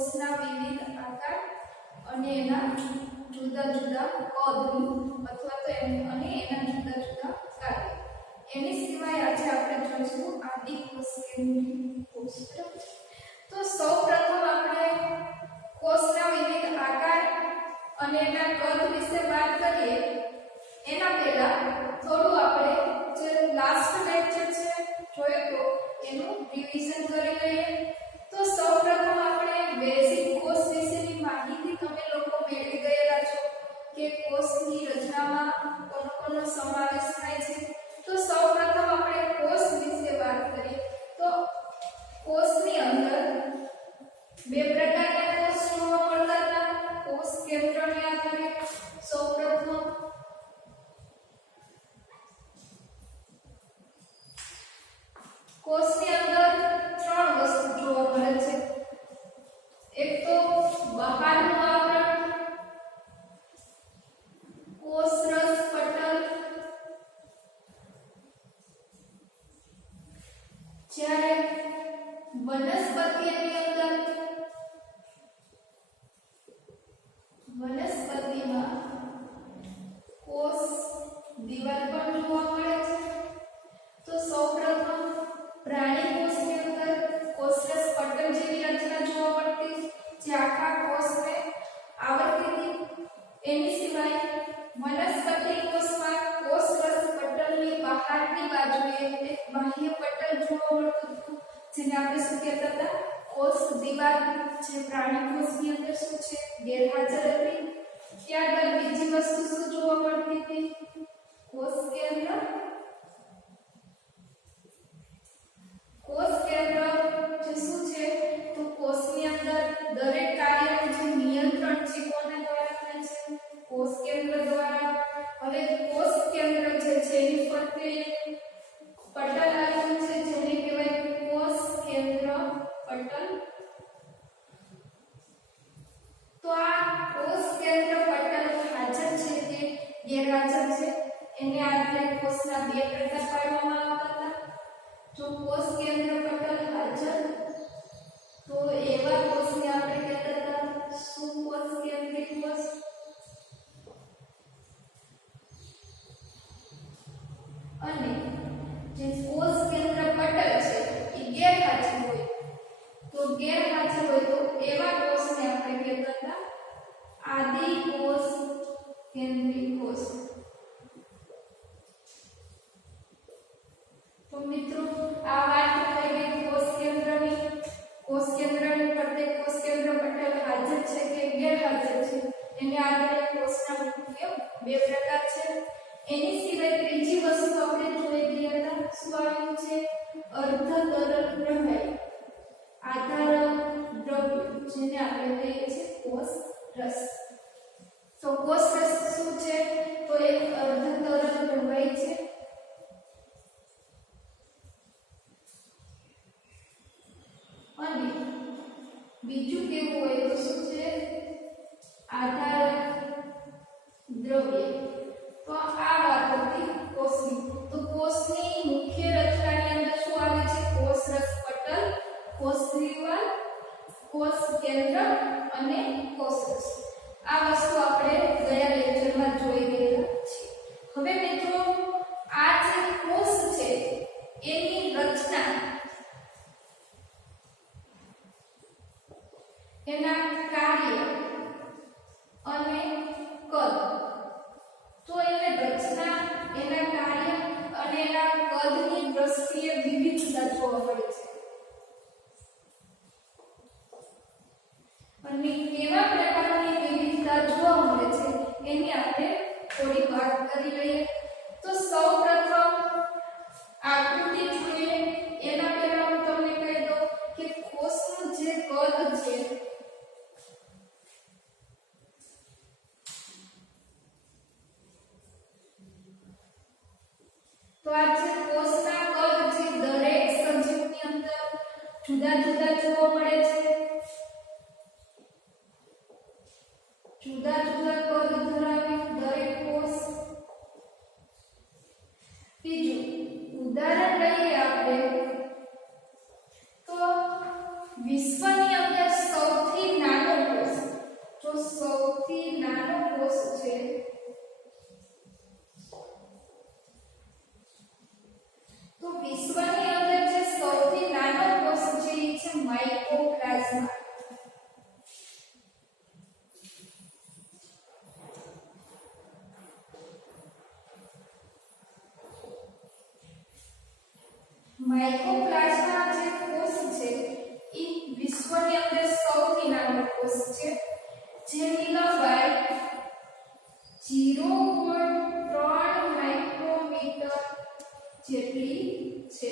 કોષના વિવિધ આકાર અને એના જુદા જુદા કદની અથવા તો એના જુદા જુદા કાર્ય. એની સિવાય આજે આપણે જોઈશું આદિકોષ કેન્દ્રીય કોષ. તો સૌપ્રથમ આપણે કોષના વિવિધ આકાર અને એના કદ વિશે વાત કરીએ એના પહેલા થોડું આપણે જે લાસ્ટ લેક્ચર છે જોયો તો એનું રિવિઝન કરી લઈએ. તો સૌપ્રથમ આપણે બેઝિક કોષ વિશેની માહિતી તમે લોકો મેળવી ગયેલા છો કે કોષની રચનામાં કોનો સમાવેશ થાય છે. તો સૌપ્રથમ આપણે કોષ વિશે વાત કરીએ તો કોષની અંદર બે પ્રકારના કોષ જોવા મળતા હતા. કોષ કેન્દ્રની આધારે સૌપ્રથમ કોષની અંદર ત્રણ વસ્તુ જોવા મળે છે. એક તો બહારનું આવરણ, કોષરસ પટલ, જ્યારે વનસ્પતિની અંદર વનસ્પતિમાં કોષ દિવાલ પણ જોવા મળે છે. તો સૌપ્રથમ પ્રાણી કોષની અંદર કોષરસ પટલ જેવી રચના જોવા મળતી જે આખા કોષને આવરતી હતી. એની સિવાય વનસ્પતિ કોષમાં કોષરસ પટલની બહારની બાજુએ એક બાહ્ય પટલ જોવા મળતું હતું જેને આપણે શું કહેતા હતા કોષ દિવાલ. જે પ્રાણી કોષની અંદર શું છે ગેરહાજર હતી. ત્યારબાદ બીજી વસ્તુ શું જોવા મળતી હતી કોષ કેન્દ્ર. કોષ કેન્દ્ર જે શું છે તો કોષની અંદર દરેક કાર્યનું જે નિયંત્રણ છે કોના દ્વારા થાય છે કોષ કેન્દ્ર દ્વારા. હવે કોષ કેન્દ્ર જે છે એની ફરતે પટલ આવેલું છે જેને કહેવાય કોષ કેન્દ્ર પટલ. તો આ કોષ કેન્દ્ર પટલ હાજર છે કે ગેરહાજર છે એને આધારે કોષના બે પ્રકાર પાડવામાં આવતા હતા. જો કોષ કેન્દ્ર પટલ હાજર તો એવા કોષને આપણે કહેતા હતા સુકોષ કેન્દ્રીય કોષ. અને જે કોષ કેન્દ્ર પટલ છે એ ગેરહાજર હોય તો એવા કોષને આપણે કહેતા હતા આદિકોષ કેન્દ્રીય કોષ. તો મિત્રો આ વાત થઈ ગઈ કોષ કેન્દ્રની. કોષ કેન્દ્રની પ્રત્યેક કોષ કેન્દ્ર પટલ હાજર છે કે ગેરહાજર છે એને આધારે કોષના મુખ્ય બે પ્રકાર છે. એની સિવાય ત્રીજી વસ્તુ આપણે જોઈ ગયા હતા શું આવ્યું છે અર્ધ તરલ પ્રવાહી આધારક દ્રવ્ય જેને આપણે કહીએ છીએ કોષ રસ. તો કોષ રસ શું છે તો એક અર્ધ તરલ પ્રવાહી છે. અને બીજું કેવું હોય તો શું છે આધારક દ્રવ્ય. તો આ વાત હતી કોષની. તો કોષની મુખ્ય રચનાની અંદર શું આવે છે કોષરસ પટલ, કોષ દિવાલ, કોષ કેન્દ્ર અને કોષરસ. આ વસ્તુ આપણે ગયા લેક્ચરમાં જોઈ ગયા છે. હવે મિત્રો આ જે કોષ છે એની રચના એના કાર્ય અને કદ. તો એને રચના એના કાર્ય અને એના કદની દ્રષ્ટિએ વિવિધતા જોવા મળે છે. અને કેવા પ્રકારની વિવિધતા જોવા મળે છે એની આપણે થોડી વાત કરી લઈએ. તો સૌપ્રથમ આકૃતિ જોઈએ એના પહેલા હું તમને કહી દઉં કે કોષનું જે કદ છે તો આ જે કોષના કદ છે દરેક સજીવની અંદર જુદા જુદા જોવા મળે છે. જુદા જુદા કદ ધરાવે દરેક કોષ. સૌથી નાનો કોષ છે તો વિશ્વની અંદર જે સૌથી નાનો કોષ છે એ છે માઇકોપ્લાઝ્મા. માઇકોપ્લાઝ્મા જે કોષ છે એ વિશ્વની અંદર સૌથી નાનો કોષ છે જેની લંબાઈ 0.3 માઇક્રોમીટર જેટલી છે.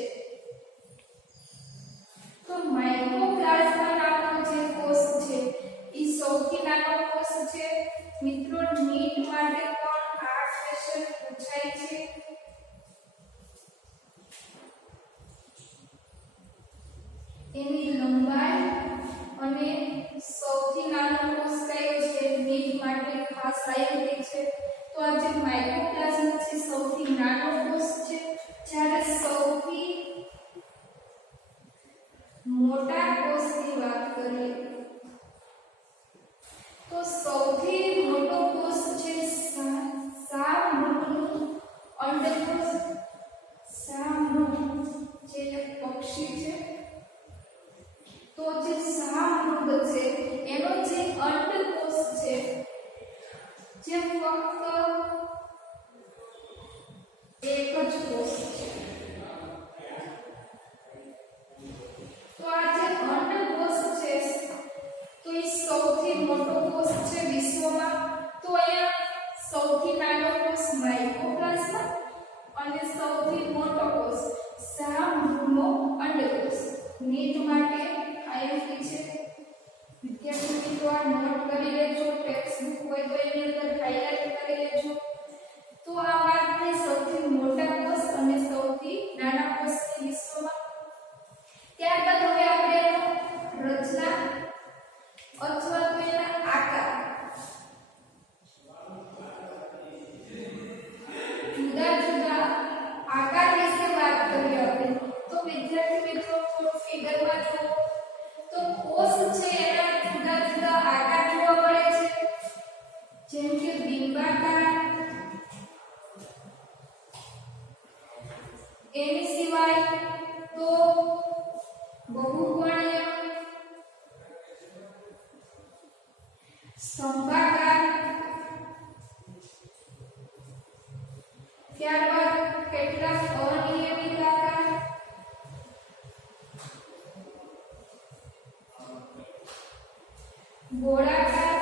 તો માઇકોપ્લાઝ્મા નામનો જે કોષ છે એ સૌથી નાનો કોષ છે. મિત્રો નીટ માટે પણ આ ક્વેશ્ચન પૂછાય છે. એની લંબાઈ અને સૌથી નાનો કોષ કયો છે નીટ માટે ખાસ આઈએમપી છે. તો આ જે માઇકોપ્લાઝ્મા છે સૌથી નાનો કોષ છે. જ્યારે સૌથી મોટા કોષની વાત કરીએ તો સૌથી મોટો કોષ છે શાહમૃગનું અંડકોષ. શાહમૃગ જે પક્ષી છે તો જે શાહમૃગ છે એનો જે અંડકોષ છે જે ફક્ત એક જ કોષ છે. તો આ જે અંડકોષ છે તો એ સૌથી મોટો કોષ છે વિશ્વમાં. તો અહીંયા સૌથી નાનો કોષ માઇકોપ્લાઝ્મા અને સૌથી મોટો કોષ શાહમૃગનો અંડકોષ. નીટ માટે આઈએમપી છે. વિદ્યાર્થી મિત્રો આ નોટ કરી લેજો. ટેક્સ્ટ બુક હોય તો એની અંદર હાઇલાઇટ કરી લેજો. તો આ વાત થઈ સૌથી મોટા કોષ અને સૌથી નાના કોષની વિશ્વમાં. ત્યારબાદ હવે આપણે રચના અથવા તો એના આકાર જુદા જુદા આકાર વિશે વાત કરીએ આપણે. તો વિદ્યાર્થી મિત્રો થોડું ફિગરમાં જુઓ તો કોષ છે એના જુદા જુદા આકાર જોવા મળે છે. જેમ કે બિંબાકાર, એની સિવાય તો બહુકોણીય, સ્તંભાકાર, ત્યારબાદ કેટલાક અનિયમિત આકાર, ગોળાકાર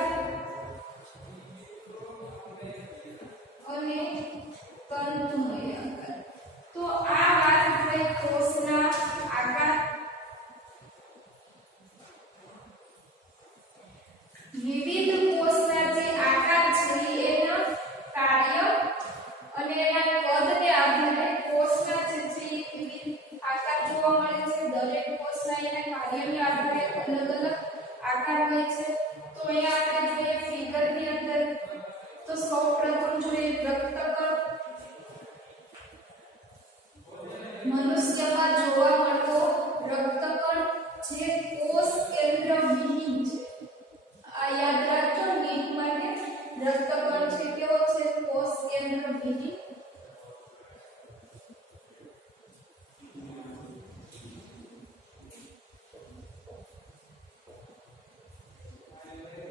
અને તંતુમય આકાર. તો આ વાત થઈ કોષના આકાર. વિવિધ કોષના જે આકાર છે એના કાર્ય અને એના કદને આધારે કોષના જે છે વિવિધ આકાર જોવા મળે છે. દરેક કોષના એના કાર્યને આધારે અલગ અલગ આકાર હોય છે. તો અહીંયા આપણે જોઈએ ફિગરની અંદર તો સૌપ્રથમ જોઈએ રક્તકણ. મનુષ્યમાં જોવા મળતો રક્તકણ જે કોષ કેન્દ્ર વિહીન છે. આ યાદ રાખજો નીટ માટે રક્તકણ છે કેવો છે કોષ કેન્દ્ર વિહીન.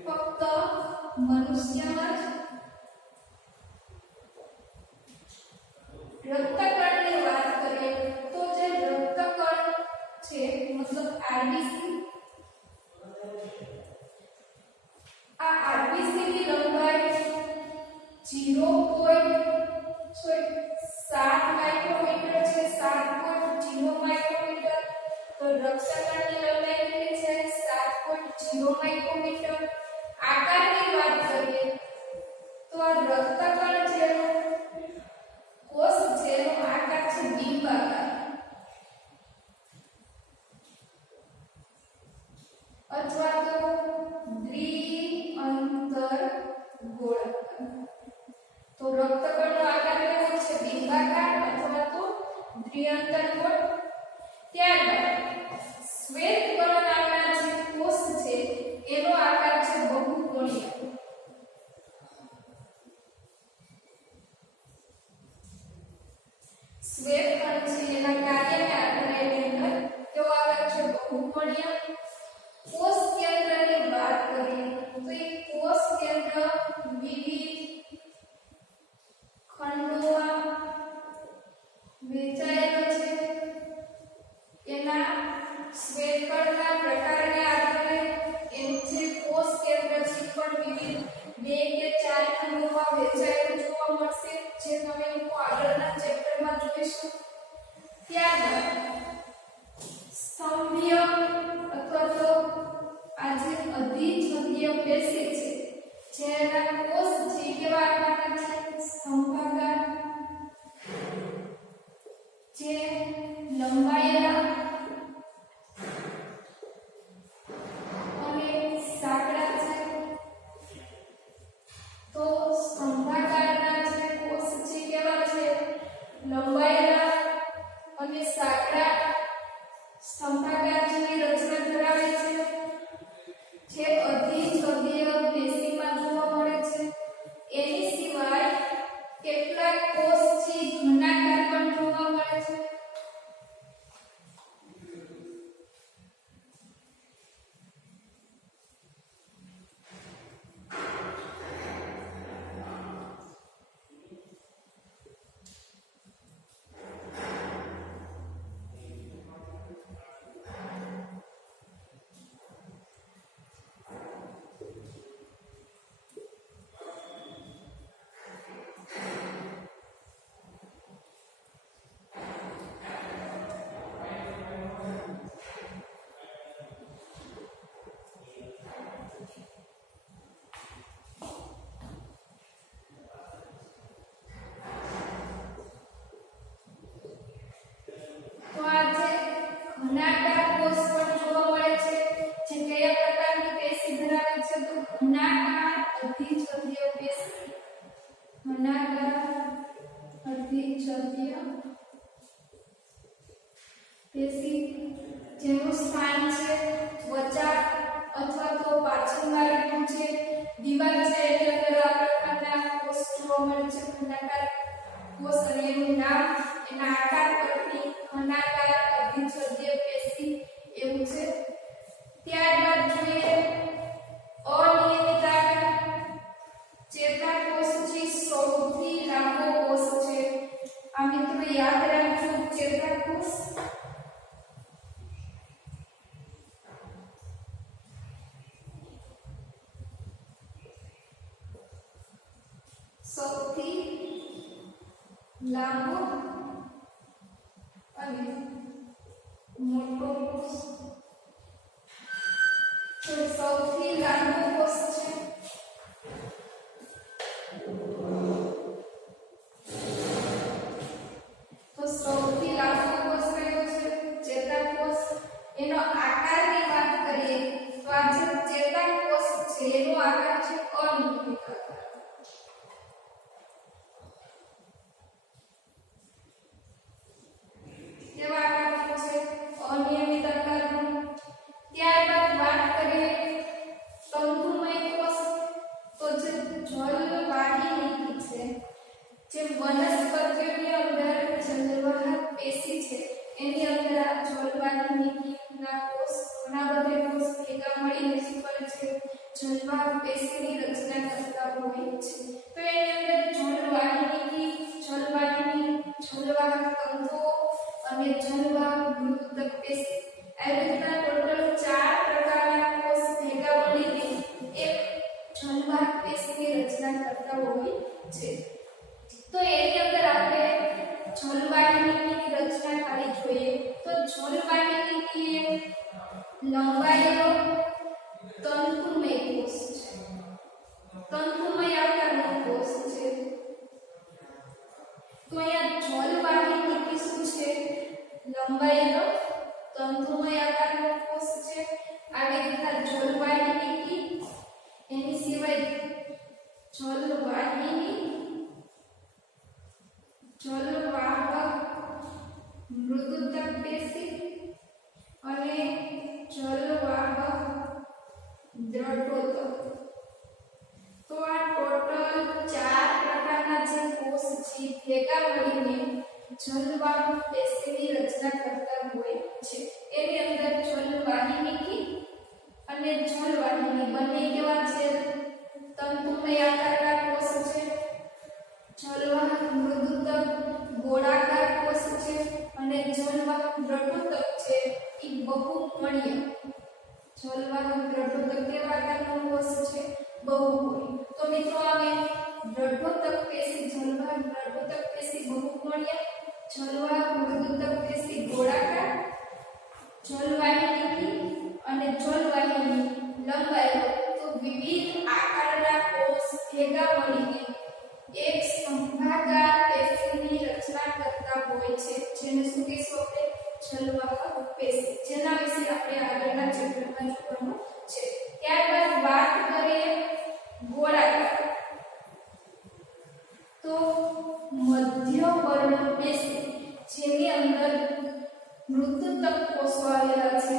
ફક્ત મનુષ્યમાં જ રક્તકણની વાત કરીએ તો જે રક્તકણ છે મતલબ આરબીસી, આ આરબીસી ની લંબાઈ 0.7 માઇક્રોમીટર છે. 7.0 માઇક્રોમીટર. તો રક્તકણની લંબાઈ કેટલી છે 7.0 માઇક્રોમીટર. આકારની વાત કરીએ તો આ રક્તકણ જેનો કોષ છે એનો આકાર છે બિંબાકાર અથવા તો દ્વિઅંતર ગોળાકાર. તો રક્તકણનો આકાર કેવો છે બિંબાકાર અથવા તો દ્વિઅંતર ગોળ. ત્યારબાદ શ્વેતકણ નામના જે કોષ છે એનો આકાર છે બહુકોણીય. તો એ કોષ કેન્દ્ર વિવિધ ખંડોમાં વહેંચાયેલો છે. એના સ્વેકળના પ્રકારને આધારે એનું જે કોષ કેન્દ્ર છે પણ વિવિધ 2 કે 4 ખંડોમાં વહેંચાયેલું જોવા મળશે, જે તમે લોકો આગળના ચેપ્ટરમાં જોઈશું. ત્યારબાદ સ્તંભીય અથવા તો આ જે અધિછંદીય પેશી છે, જેના કોષ છે કેવા આકારના છે? સ્તંભાકાર, જે લંબાયેલા અને સાંકડા છે. તો સ્તંભાકારના જે કોષ છે કેવા છે? લંબાયેલા અને સાંકડા સ્તંભાકાર જેવી રચના ધરાવે છે, જે અધિછંદીય પેશીમાં જોવા મળે છે. એની સિવાય કેટલાક કોષ છે ઘનાકાર પણ જોવા મળે છે. ઘનાકાર કોષ પણ જોવા મળે છે, જે કયા પ્રકારની પેશી ધરાવે છે? તો ઘનાકાર અધિછંદીય પેશી. ઘનાકાર અધિછંદીય પેશી જેનું સ્થાન છે ત્વચા અથવા તો પાછળના રીંગણ છે, દિવાલ છે, એની અંદર આ પ્રકારના કોષ જોવા મળે છે. ઘનાકાર કોષ અને એનું નામ એના આકાર પરથી ઘનાકાર અધિછંદીય પેશી એવું છે. ત્યારબાદ જોઈએ અનિયમિત આકાર. ચેતાકોષ છે સૌથી લાંબો કોષ છે. આ મિત્રો યાદ રાખજો, ચેતાકોષ સૌથી લાંબો અને મોટો કોષ. તો સૌથી લાંબો કોષ છે તો સૌથી લાંબો કોષ કયો છે? ચેતાકોષ. એનો આકારની વાત કરીએ તો આ જે ચેતાકોષ છે એનો આકાર છે અનિયમિત આકાર. કેવા આકારનો છે? અનિયમિત આકારનો. ત્યારબાદ વાત કરીએ તંતુમય કોષ. તો જે જલવાહિની છે, જે વનસ્પતિઓની અંદર જલવાહક પેશી છે, એની અંદર આ જલવાહિનીના કોષ ઘણા બધા કોષ ભેગા મળીને શું કરે છે? જલવાહક પેશીની રચના કરતા હોય છે. તો એની અંદર જલવાહિની, જલવાહક તંતુઓ અને જલવાહક મૃદુતક પેશી, આવી રીતના ટોટલ 4 પ્રકારના કોષ ભેગા મળીને એક જલવાહક પેશીની રચના કરતા હોય છે. તો એની અંદર આપણે જલવાહિનીની રચના ખાલી જોઈએ તો જલવાહિની એ લંબાયેલો તંતુમય કોષ છે. તંતુમય આકારનો કોષ છે. તો અહીંયા જલવાહિની શું છે? લંબાયેલો તંતુમય આકારનો કોષ છે. આવી રીતના જલવાહિની એની સિવાય જલવાહક મૃદુતક પેશી અને જલવાહક દ્રઢોતક. તો આ ટોટલ 4 પ્રકારના જે કોષ છે ભેગા મળીને જલવાહક પેશીની રચના કરતા હોય છે. એની અંદર જલવાહિની અને જલવાહક જલવાહિની બંને કેવા છે? તંતુમય આકારના કોષ છે. જલવાહક મૃદુતક ગોળાકાર કોષ છે અને જલવાહક દ્રઢોતક છે એ બહુકોણીય. જલવાહક દ્રઢોતક કેવા આકારનો કોષ છે? બહુકોણીય. તો મિત્રો આવે દ્રઢોતક પેશી, જલવાહક દ્રઢોતક પેશી બહુકોણીય, જલવાહક મૃદુતક પેશી ગોળાકાર, જલવાહિની અને જલવાહિની લંબાઈ તો વિવિધ આકારના કોષ ભેગા મળીને એક સંભાગાર પેશીની રચના કરતા હોય છે, જેને શું કહેશું આપણે? જલવાહક પેશી, જેના વિશે આપણે આગળના ચેપ્ટરમાં જોવાનું છે. ત્યારબાદ વાત કરીએ ગોળાકાર. તો મધ્યવર્ણ પેશી જેની અંદર મૃદુતક કોષો આવેલા છે,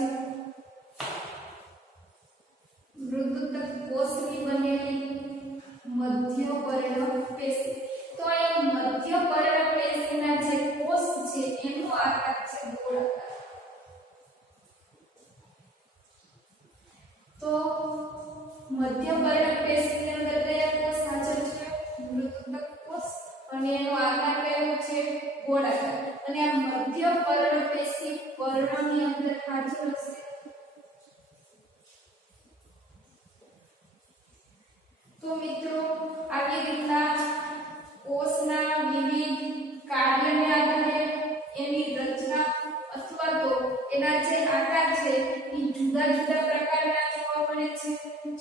મૃદુતક કોષની બનેલી મધ્યપર્ણ પેશી. તો આ મધ્યપર્ણ પેશીના જે કોષ છે એનો આકાર છે ગોળાકાર. તો મધ્યપર્ણ પેશીની અંદર કયા કોષ હાજર છે? મૃદુતક કોષ, અને એનો આકાર કેવો છે? ગોળાકાર. અને આ મધ્યપર્ણ પેશી પર્ણની અંદર હાજર હશે. તો મિત્રો આવી રીતના કોષના વિવિધ કાર્યને આધારે એની રચના અથવા તો એના જે આકાર છે એ જુદા જુદા પ્રકારના જોવા મળે છે,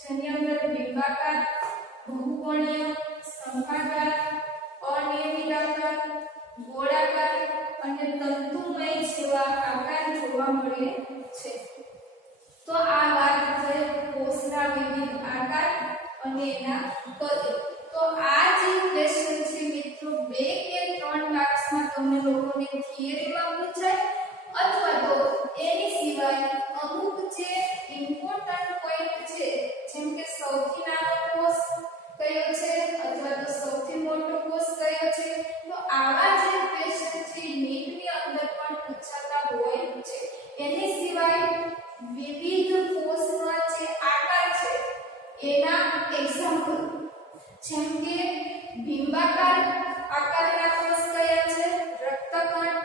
જેની અંદર બિંબાકાર, બહુકોણીય, સંભાગાર, અનિયમિત આકાર, ગોળાકાર અને તંતુમય જેવા આકાર જોવા મળે છે. તો આ વાત છે કોષના વિવિધ આકાર અને એના કદ. તો આ જે ક્વેશ્ચન છે મિત્રો 2 કે 3 માર્ક્સમાં તમને લોકોને થિયરીમાં પૂછાય અથવા તો એની સિવાય અમુક જે ઇમ્પોર્ટન્ટ પોઈન્ટ છે, જેમ કે સૌથી નાનો કોષ કયો છે અથવા તો સૌથી મોટો કોષ કયો છે, તો આવા જે ક્વેશ્ચન છે નીટની અંદર પણ પૂછાતા હોય છે. એની સિવાય વિવિધ કોષના જે આકાર છે એના એક્ઝામ્પલ, જેમ કે બિંબાકાર આકારના કોષ કયા છે? રક્તકણ.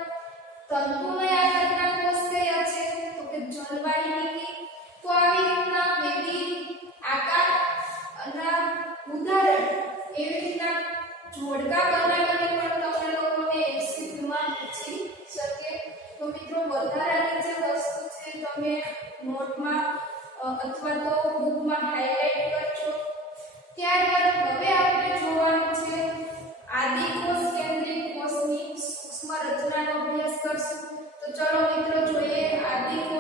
તંતુમય આકારના કોષ કયા છે? તો કે જલવાહિની. તો આવી રીતના વિવિધ આકાર અને ઉદાહરણ એવી રીતના જોડકા બનાવીને પણ તમને લોકોને એમસીક્યુમાં પૂછી શકે. તો મિત્રો વધારાની જે વસ્તુ છે તમે નોટમાં અથવા તો બુકમાં હાઇલાઇટ કરજો. ત્યારબાદ હવે આપણે જોવાનું છે આદિકોષ કેન્દ્રિત કોષની સૂક્ષ્મ રચનાનો અભ્યાસ કરશું. તો ચલો મિત્રો જોઈએ આદિકોષ